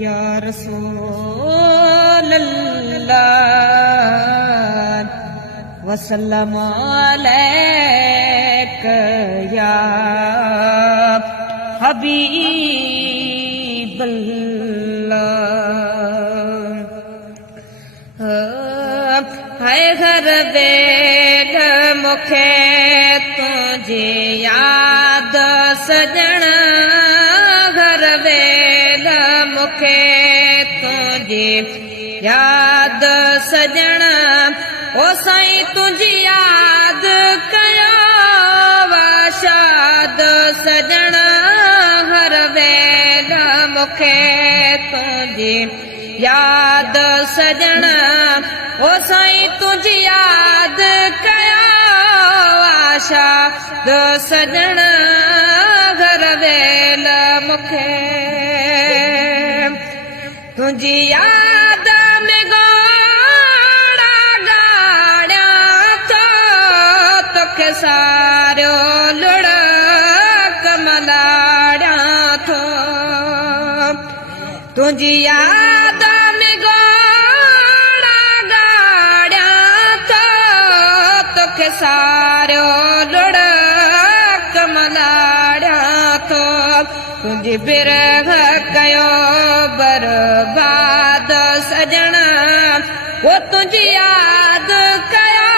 या रसूल अल्लाह वसल्लम अलैक या हबीब अल्लाह। है हर बेग मुखे तुझे याद सजना, घर बेग मुखे तुझे याद सजना, ओ साईं तुझी याद कयो वाशाद सजना, हर वेल मुखे तुझी याद सजना, ओ साईं तुझी याद कयो वाशाद सजना, घर वेल मुखे तुझी याद में गोड़ा गाड़ा थो, तोखे सारो लुढ़क मलाड़ा थो, तुझी याद में गोड़ा गाड़ा थो, तोखे सारो लुढ़क मलाड़ा थो, तुझी बिरह कयो बर्बाद सजना, वो तुझी याद कयो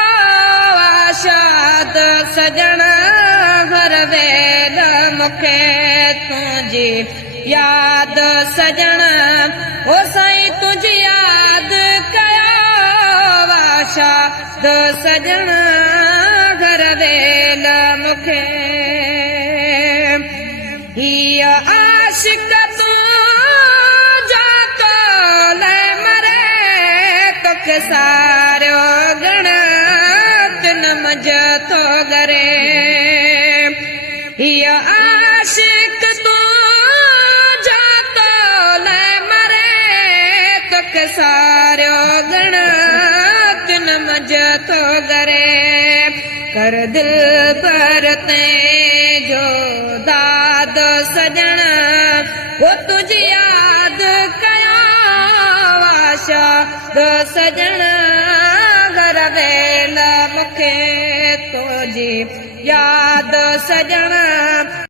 आशाद सजना, घर वेल मुखे तुझी याद सजना, वो साईं तुझी याद कयो आशाद सजना, घर वेल मुखे हिय आशिक तू जातो ले मरे, तोखे सारो गणत नमज तो गरे, हिय आशिक तू जातो ले मरे, तोखे सारो गणत नमज तो गरे, कर दिल पर ते जो दाद सजना, वो तुझी याद कया वाशाद सजना, घर वेल मुखे तुझी याद सजना।